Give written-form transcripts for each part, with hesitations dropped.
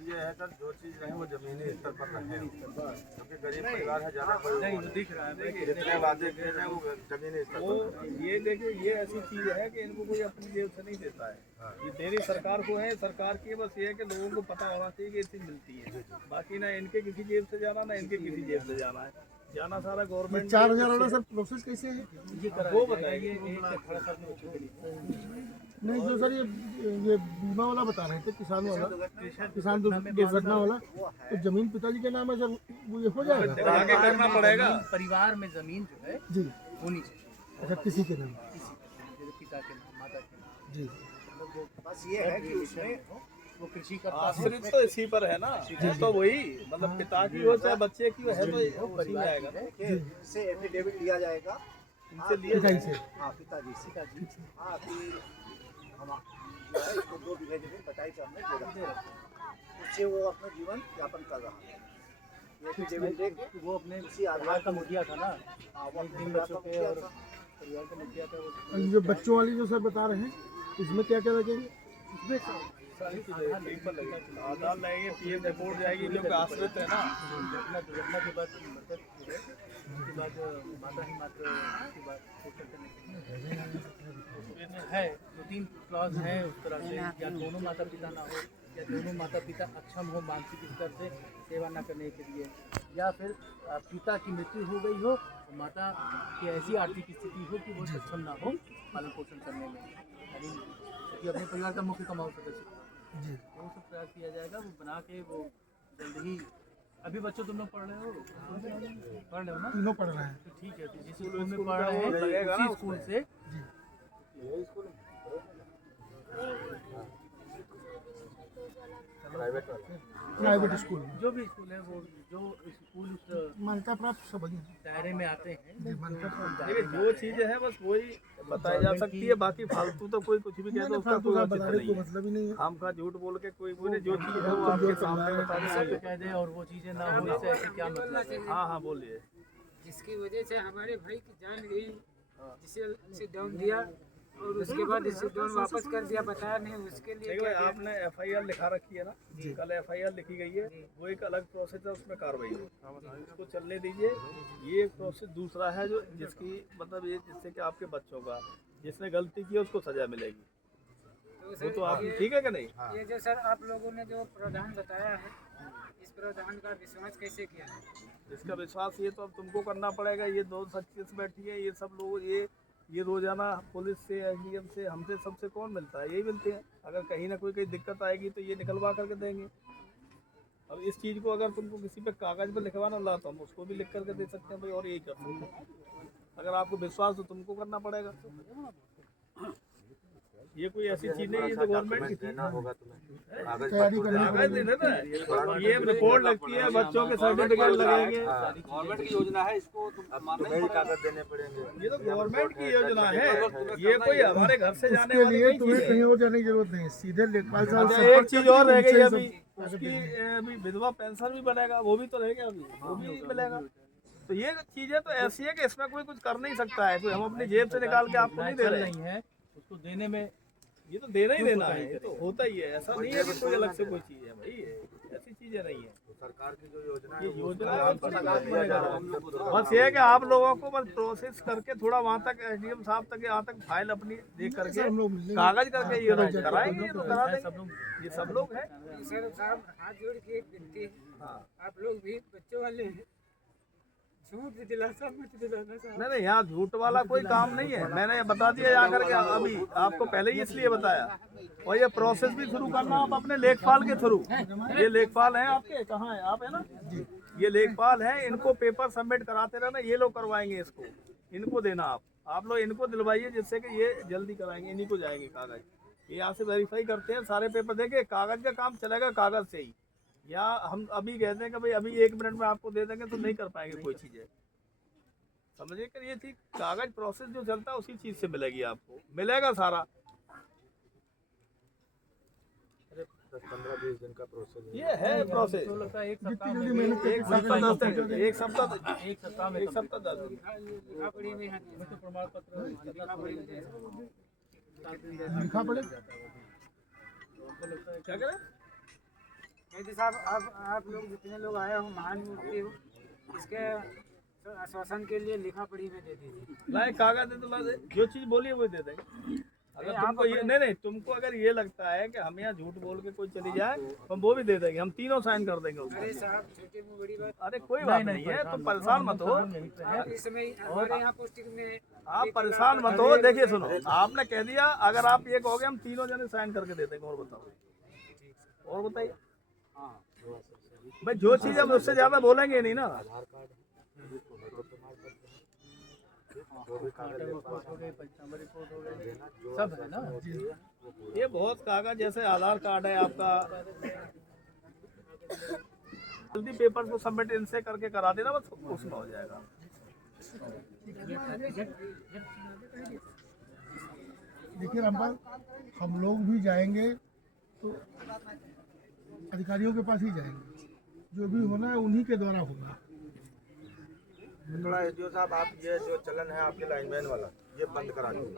ये है सर, जो चीज़ रहे वो जमीनी स्तर पर रहे, क्योंकि गरीब परिवार है, ज़्यादा कोई नहीं दिख रहा है। जितने वादे किए हैं वो जमीनी स्तर वो पर। ये देखिए, ये ऐसी चीज है कि इनको कोई अपनी जेब से नहीं देता है। ये देनी सरकार को है, सरकार की बस ये है कि लोगों को पता होना चाहिए कि इससे मिलती है। बाकी ना इनके किसी जेब से जाना, ना इनके किसी जेब से जाना है, जाना सारा गवर्नमेंट। 4000 वाला सर प्रोसेस कैसे है? ये वो बताइए, एक से खड़ा करने को नहीं जो सर ये बीमा वाला बता रहे थे, किसान वाला, किसान दुर्घटना वाला, तो जमीन पिताजी के नाम है सर, वो ये हो जाएगा? आगे करना पड़ेगा। परिवार में जमीन जो है जी होनी चाहिए, अच्छा किसी के नाम? किसी जैसे पिता के नाम, माता के नाम। जी बस ये है कि उसमें वो कृषि करता है। आश्रित तो इसी पर है ना, तो वही मतलब पिता की हो चाहे बच्चे की हो, है तो उसी में आएगा ना। से एफिडेविट लिया जाएगा इनसे लिए पिताजी से? हाँ पिताजी से। हाँ कि हम जो है इसको 2 बीघा जमीन पटाई से हमने दे रखा है, उससे वो अपना जीवन यापन कर रहा है। ये एफिडेविट देके वो अपने उसी आधार का मुखिया था ना, हाँ वो अपने 3 बच्चों के और परिवार का मुखिया था वो। और ये जो बच्चों वाली जो सर बता रहे हैं, इसमें क्या क्या रखेंगे? इसमें सारी चीजें आधार लगेंगे, पीएम रिपोर्ट जाएगी, जो आश्रित है ना। दुर्घटना के बाद मृतक जो है, उसके बाद माता ही मात्र उसके बाद पोषण करने के लिए है 2-3 क्लॉज हैं उस तरह से, या दोनों माता पिता ना हो, या दोनों माता पिता अक्षम हो मानसिक स्तर से सेवा न करने के लिए, या फिर पिता की मृत्यु हो गई हो तो माता की ऐसी आर्थिक स्थिति हो कि वो सक्षम ना हो पालन पोषण करने में, यानी कि अपने परिवार का मुख्य कमाऊ सदस्य जी वो सब प्रयास किया जाएगा। वो बना के वो जल्द ही, अभी बच्चों तुम लोग पढ़ रहे हो ना, तीनों पढ़ रहे हैं। तो ठीक है, तो जिस स्कूल में पढ़ रहे हैं उसी स्कूल से प्राइवेट स्कूल में जो भी स्कूल है, वो जो स्कूल उस मान्यता प्राप्त सब है। दायरे में आते हैं, देखिए जो चीजें हैं बस वही बताई जा सकती है, बाकी फालतू तो कोई कुछ भी कह दो उसका कोई औचित्य बताने नहीं को है। मतलब ही नहीं है। हम का झूठ बोल के कोई बोले, जो चीज है वो आपके सामने बता सब कह दे और वो चीजें ना हो, इससे ऐसे क्या मतलब है? हाँ हाँ बोलिए। जिसकी वजह से हमारे भाई की जान गई, जिसे डाउन दिया और उसके बाद इसे डाउन वापस कर दिया, बताया नहीं उसके लिए देखिए क्या भाई, किया? आपने एफआईआर लिखा रखी है ना, कल एफआईआर लिखी गई है, वो एक अलग प्रोसेस है, उसमें कार्रवाई है, उसको चलने दीजिए। ये एक प्रोसेस दूसरा है जो जिसकी मतलब ये जिससे कि आपके बच्चों का जिसने गलती की है उसको सजा मिलेगी, वो तो आप ठीक है कि नहीं? ये जो सर आप लोगों ने जो प्रावधान बताया है, इस प्रावधान का विश्वास कैसे किया है? इसका विश्वास ये तो अब तुमको करना पड़ेगा। ये 2 शख्सियत बैठी है, ये सब लोग ये रोजाना पुलिस से, एसडीएम से, हमसे सबसे कौन मिलता है? यही मिलते हैं। अगर कहीं ना कोई दिक्कत आएगी तो ये निकलवा करके देंगे। अब इस चीज़ को अगर तुमको किसी पे कागज़ पे लिखवाना ला तो हम उसको भी लिख करके दे सकते हैं भाई, और यही कर सकते हैं। अगर आपको विश्वास तो तुमको करना पड़ेगा। ये कोई ऐसी चीज नहीं है, तो गवर्नमेंट की देना होगा तुम्हें कागज तैयारी करनी कागज देना ना, ये रिपोर्ट लगती है, बच्चों के सर्टिफिकेट लगेंगे। गवर्नमेंट की योजना है, इसको तुम्हें ही कागज देने पड़ेंगे। ये तो गवर्नमेंट की योजना है, ये कोई हमारे घर से जाने उसके वाली लिए नहीं तुम्हें चीज़ कहीं है। और जाने की जरूरत नहीं, सीधे लेखपाल साहब अच्छा, से एक चीज और रह गई उनसे अभी, सब- उसकी अभी विधवा पेंशन भी बनेगा, वो भी तो रहेगा अभी, वो भी मिलेगा। तो ये चीजें तो ऐसी है कि इसमें कोई कुछ कर नहीं सकता है, कोई हम अपनी जेब से निकाल के आपको नहीं दे रहे हैं। नहीं है उसको देने में, ये तो देना ही देना है, ये तो होता ही है, ऐसा नहीं है कि कोई अलग से कोई चीज है भाई, ऐसी चीजें नहीं है। सरकार की जो योजना है ये वो योजना उसका आप लाभ सरकार दिया जा रहा है, बनेगा। हम लोग को बस ये है कि आप लोगों को बस प्रोसेस करके थोड़ा वहाँ तक एसडीएम साहब तक यहाँ तक फाइल अपनी दे करके हम लोग मिलेंगे। कागज करके ये लोग कराएंगे, ये तो करा सब देंगे। लोग ये सब लोग हैं। सर साहब हाथ जोड़ के एक विनती है, हाँ। आप लोग भी बच्चों वाले हैं, झूठ दिलासा मत दिलाना साहब। नहीं यहाँ झूठ वाला कोई काम नहीं है, मैंने ये बता दिया जाकर के अभी आपको पहले ही इसलिए बताया। और ये प्रोसेस भी शुरू करना आप अपने लेखपाल के थ्रू, ये लेखपाल हैं आपके, कहाँ है आप, है ना? ये लेखपाल हैं, इनको पेपर सबमिट कराते रहना, ये लोग करवाएंगे इसको, इनको देना आप लोग इनको दिलवाइए, जिससे कि ये जल्दी कराएंगे, इन्हीं को जाएंगे कागज। ये यहाँ से वेरीफाई करते हैं सारे पेपर, देखे कागज का काम चलेगा कागज से ही। या हम अभी कहते हैं कि भाई अभी 1 मिनट में आपको दे देंगे तो नहीं कर पाएंगे कोई चीज़ें, समझिए कि ये चीज कागज प्रोसेस जो चलता है उसी चीज से मिलेगी, आपको मिलेगा सारा। 10-15-20 दिन का प्रोसेस है। ये है प्रोसेस, तो लगता है एक जितनी सप्ताह जल्दी में मेहनत एक सप्ताह 10 दिन, एक सप्ताह एक सप्ताह में 10 दिन। लिखा पढ़ी में हाथ मृत्यु प्रमाण पत्र लिखा पड़े। क्या करें? यदि साहब आप लोग जितने लोग आए हो महान मूर्ति हो, इसके आश्वासन के लिए लिखा पढ़ी में दे दीजिए। लाए कागज दे तो ला दे, जो चीज बोली है वो दे देंगे। अगर तुमको ये नहीं तुमको अगर ये लगता है कि हम यहाँ झूठ बोल के कोई चली जाए तो हम वो भी दे देंगे, हम तीनों साइन कर देंगे उसमें। अरे साहब छोटी में बड़ी बात, अरे कोई बात नहीं है, तुम परेशान मत हो, आप इस समय हमारे यहाँ पोस्टिंग में आप परेशान मत हो। देखिए सुनो, आपने कह दिया, अगर आप ये कहोगे हम तीनों जने साइन करके दे देंगे। और बताओ, और बताइए भाई, जो चीज हम उससे ज्यादा बोलेंगे नहीं ना। सब है ना। ये बहुत कागज, जैसे आधार कार्ड है आपका, जल्दी पेपर को सबमिट इनसे करके करा देना, बस उसमें हो जाएगा। देखिए रामपाल, हम लोग भी जाएंगे तो अधिकारियों के पास ही जाएंगे, जो भी होना है उन्हीं के द्वारा होगा। थोड़ा एसडीओ साहब, आप ये जो चलन है आपके लाइनमैन वाला, ये बंद करा दीजिए।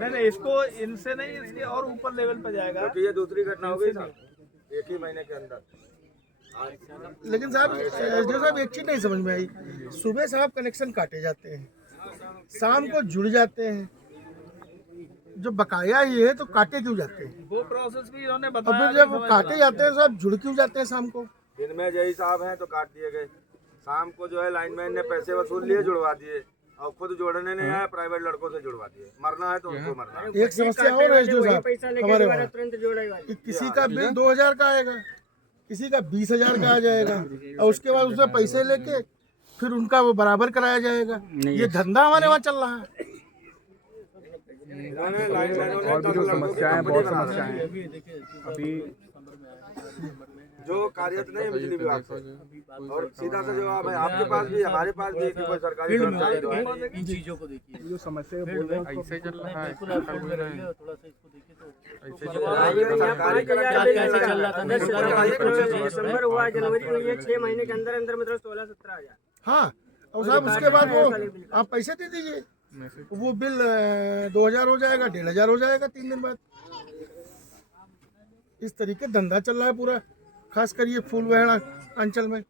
नहीं, इसको इनसे नहीं, इसके और ऊपर लेवल पे जाएगा, क्योंकि ये दूसरी घटना हो गई साहब, एक ही महीने के अंदर। लेकिन साहब, एसडीओ साहब एक चीज नहीं समझ में आई, सुबह साहब कनेक्शन काटे जाते हैं, शाम को जुड़ जाते हैं, जो बकाया ही है तो काटे क्यों जाते हैं? वो प्रोसेस भी इन्होंने और बताया। फिर जब वो काटे जाते हैं साहब, जुड़ क्यों जाते हैं शाम को? दिन में जय साहब हैं तो काट दिए गए, शाम को जो है लाइनमैन ने पैसे वसूल लिए, जुड़वा दिए, और खुद जोड़ने नहीं आया, प्राइवेट लड़कों से जुड़वा दिए। मरना है तो उनको मरना है। एक समस्या और है एसडीओ साहब हमारे वहाँ, कि किसी का बिल 2000 का आएगा, किसी का 20,000 का आ जाएगा, और उसके बाद उससे पैसे लेके फिर उनका वो बराबर कराया जाएगा। ये धंधा हमारे वहाँ चल रहा है। और भी जो समस्याएं, बहुत समस्याएं अभी जो कार्यरत नहीं है बिजली विभाग से, और सीधा सा जवाब है आपके पास भी, हमारे पास भी, कि कोई सरकारी कर्मचारी जो है। इन चीजों को देखिए, जो समस्या बोल रहे हैं ऐसे चल रहा है। बिल्कुल आप फील्ड में रहिए और थोड़ा सा इसको देखिए तो सरकारी कैसे चल रहा था। दिसंबर हुआ, जनवरी हुई है, 6 महीने के अंदर अंदर मतलब 16-17 हजार। हाँ, और साहब उसके बाद वो आप पैसे दे दीजिए, वो बिल 2000 हो जाएगा, 1500 हो जाएगा 3 दिन बाद। इस तरीके धंधा चल रहा है पूरा, खास कर ये फूलबेहड़ा अंचल में,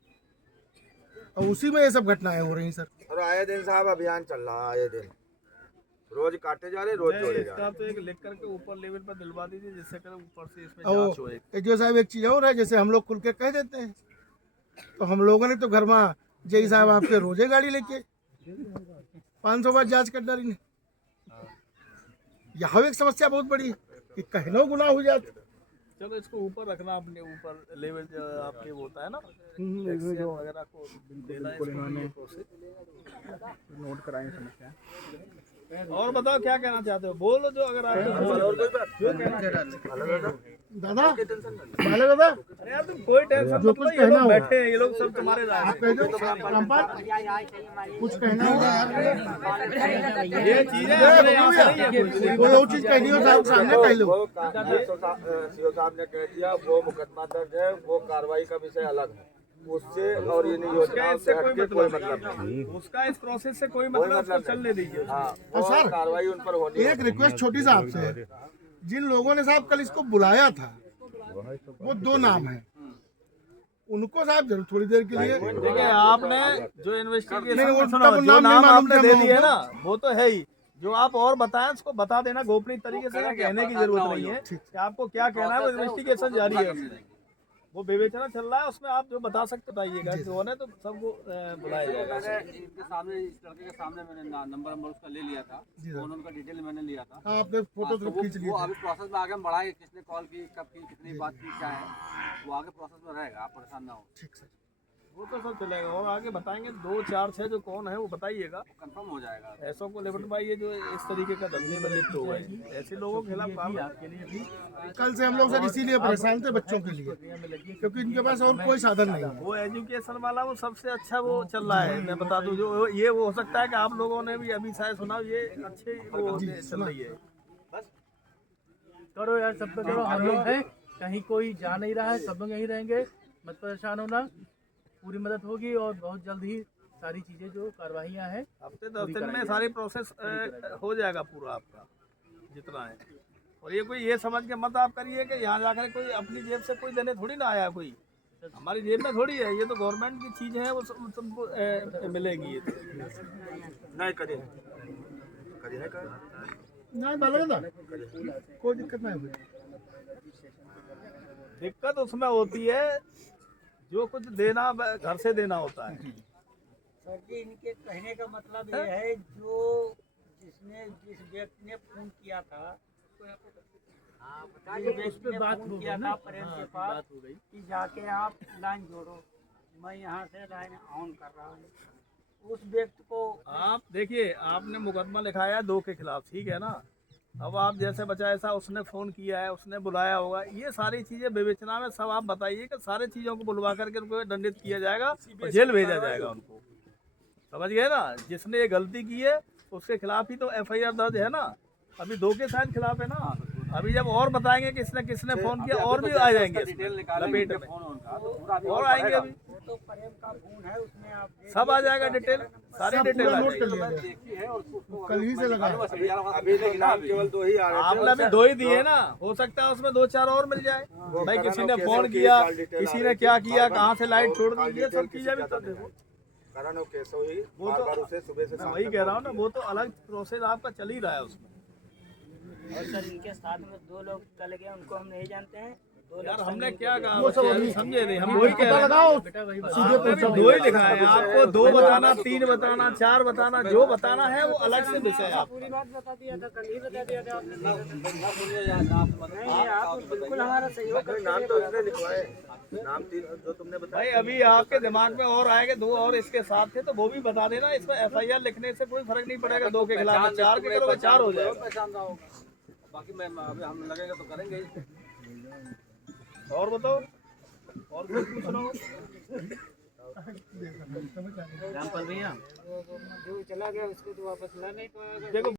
और उसी में ये सब घटनाएं हो रही सर। और आए दिन साहब अभियान चल रहा है, आए दिन रोज काटे जा रहे, रोज जोड़े जा रहे। तो एक लिख करके ऊपर लेवल पर दिलवा दीजिए, जिससे कर ऊपर से इसमें और जांच हो। एसडीओ साहब एक चीज़ और है, जैसे हम लोग खुल के कह देते हैं, तो हम लोगों ने तो घर में जय साहब आपके रोजे गाड़ी लेके 500 बार जांच कर डाली ने। यहाँ एक समस्या बहुत बड़ी कि कहनो गुनाह हो जाते। चलो इसको ऊपर रखना, अपने ऊपर लेवल जो आपके वो होता है ना, एक्सचेंज वगैरह को देना है इसको नोट कराएं समस्या। और बताओ क्या कहना चाहते हो, बोलो जो अगर आपको और कोई बात जो कहना। दादा पहले दादा, अरे यार तुम कोई टेंशन जो मत कुछ लो, ये कहना लोग होगा। बैठे हैं, ये लोग सब तुम्हारे राज कह दो रामपाल, कुछ कहना होगा ये चीजें हमारे यहाँ से नहीं है कोई। कोई और चीज कहनी हो साहब सामने कह लो। वो सीओ साहब ने कह दिया, वो मुकदमा दर्ज है, वो कार्रवाई का विषय अलग है, उससे और इन योजनाओं से हटके कोई मतलब नहीं। उसका इस प्रोसेस से कोई मतलब, उसको चलने दीजिए। हाँ, वो सर, कार्रवाई उन पर होनी है। एक रिक्वेस्ट छोटी सा आपसे है, जिन लोगों ने साहब कल इसको बुलाया था, वो 2 नाम है, उनको साहब जरूर थोड़ी देर के लिए। देखिए आपने जो नहीं, इन्वेस्टिगेशन वो सुनो, तब जो नाम नहीं नाम मालूम आपने था दे हम दिए लोगों ना, वो तो है ही। जो आप और बताएं उसको बता देना, गोपनीय तरीके से कहने की जरूरत नहीं है कि आपको क्या कहना है। वो इन्वेस्टिगेशन जारी है उसमें, वो विवेचना चल रहा है, उसमें आप जो बता सकते बताइएगा। जो है तो सबको बुलाया जाएगा। इनके सामने, इस लड़के के सामने मैंने नंबर उसका ले लिया था, फोन उनका डिटेल मैंने लिया था। हाँ, आपने फोटो तो खींच वो लिया। अभी प्रोसेस में आगे बढ़ाए, किसने कॉल की, कब की, कितनी बात की, क्या है, वो आगे प्रोसेस में रहेगा, आप परेशान ना हो। ठीक सर, वो तो सब चलेगा, और आगे बताएंगे 2, 4, 6 जो कौन है वो बताइएगा। कंफर्म हो जाएगा। ऐसों को लिमिट भाई, ये जो इस तरीके का धंधे में लिप्त हो गए, ऐसे लोगों के खिलाफ काम आपके लिए भी कल से हम लोग सर इसीलिए परेशान थे, बच्चों के लिए, क्योंकि इनके पास और कोई साधन नहीं है। वो एजुकेशन वाला वो सबसे अच्छा वो चल रहा है। मैं बता दूं, जो ये वो हो सकता है कि आप लोगों ने भी अभी शायद सुना, ये अच्छे वो चल रही है। करो यार, सब करो, हम लोग हैं, कहीं कोई जा नहीं रहा है, सब लोग यहीं रहेंगे, मत परेशान होना, पूरी मदद होगी। और बहुत जल्द ही सारी चीजें जो कार्रवाइयाँ हैं, हफ्ते 10 दिन में सारी प्रोसेस हो जाएगा पूरा आपका जितना है। और ये कोई ये समझ के मत आप करिए कि यहाँ जाकर कोई अपनी जेब से कोई देने थोड़ी ना आया, कोई हमारी जेब में थोड़ी है, ये तो गवर्नमेंट की चीज़ है, वो तुमको मिलेगी ये तो। नहीं करिए करिए कर नहीं बलग ना कोई दिक्कत नहीं हुई। दिक्कत उसमें होती है जो कुछ देना घर से देना होता है। सर जी इनके कहने का मतलब ये है जो जिस व्यक्ति ने फोन किया था प्रेम के पास कि जाके आप लाइन जोड़ो, मैं यहाँ से लाइन ऑन कर रहा हूँ, उस व्यक्ति को आप देखिए आपने मुकदमा लिखाया 2 के खिलाफ, ठीक है ना। अब आप जैसे बचा ऐसा उसने फ़ोन किया है, उसने बुलाया होगा, ये सारी चीज़ें विवेचना में सब आप बताइए कि सारी चीज़ों को बुलवा करके उनको दंडित किया जाएगा और जेल भेजा जाएगा उनको, समझ गए ना। जिसने ये गलती की है उसके खिलाफ ही तो FIR दर्ज है ना। अभी 2 के शायद खिलाफ है ना। अभी जब और बताएंगे किसने फ़ोन किया और भी आ जाएंगे लपेट में, और आएंगे अभी तो प्रेम का फोन है उसमें आप सब आ जाएगा डिटेल, सारी डिटेल आ नोट कर जाएगी। लिया जाए। कल ही से लगा अभी तक नाम केवल 2 ही आ रहे थे। आपने अभी 2 ही दिए ना, हो सकता है उसमें 2-4 और मिल जाए। भाई किसी ने फोन किया, किसी ने क्या किया, कहाँ से लाइट छोड़ दी, ये सब चीजें भी तो देखो। कारण कैसे हुई वो बार तो बार उसे सुबह से मैं वही कह रहा हूँ ना, वो तो अलग प्रोसेस आपका चल ही रहा है उसमें। और सर इनके साथ में 2 लोग चल गए, उनको हम नहीं जानते हैं। 2 यार लोग हमने क्या कहा वो सब अभी समझे नहीं, हम वही कह रहे हैं। सीधे आपने भी 2 ही लिखा है, आपको 2 बताना, 3 बताना, 4 बताना, जो बताना है वो अलग से विषय है आप। पूरी बात बता दिया था, कल ही बता दिया था आपने। नहीं आप बिल्कुल हमारा सहयोग करते नाम हैं। तो उसने लिखवाए, नाम 3 जो तुमने बताया। भाई अभी आपके दिमाग में और आएंगे 2 और इसके साथ थे तो वो भी बता देना। इसमें FIR लिखने से कोई फर्क नहीं पड़ेगा, 2 के खिलाफ 4 के करोगे 4 हो जाएगा। पहचान रहा होगा, बाकी मैं अभी हम लगेगा तो करेंगे ही। और बताओ, और कुछ पूछ रहा हूँ। जो चला गया उसको तो वापस ला नहीं पाएगा। देखो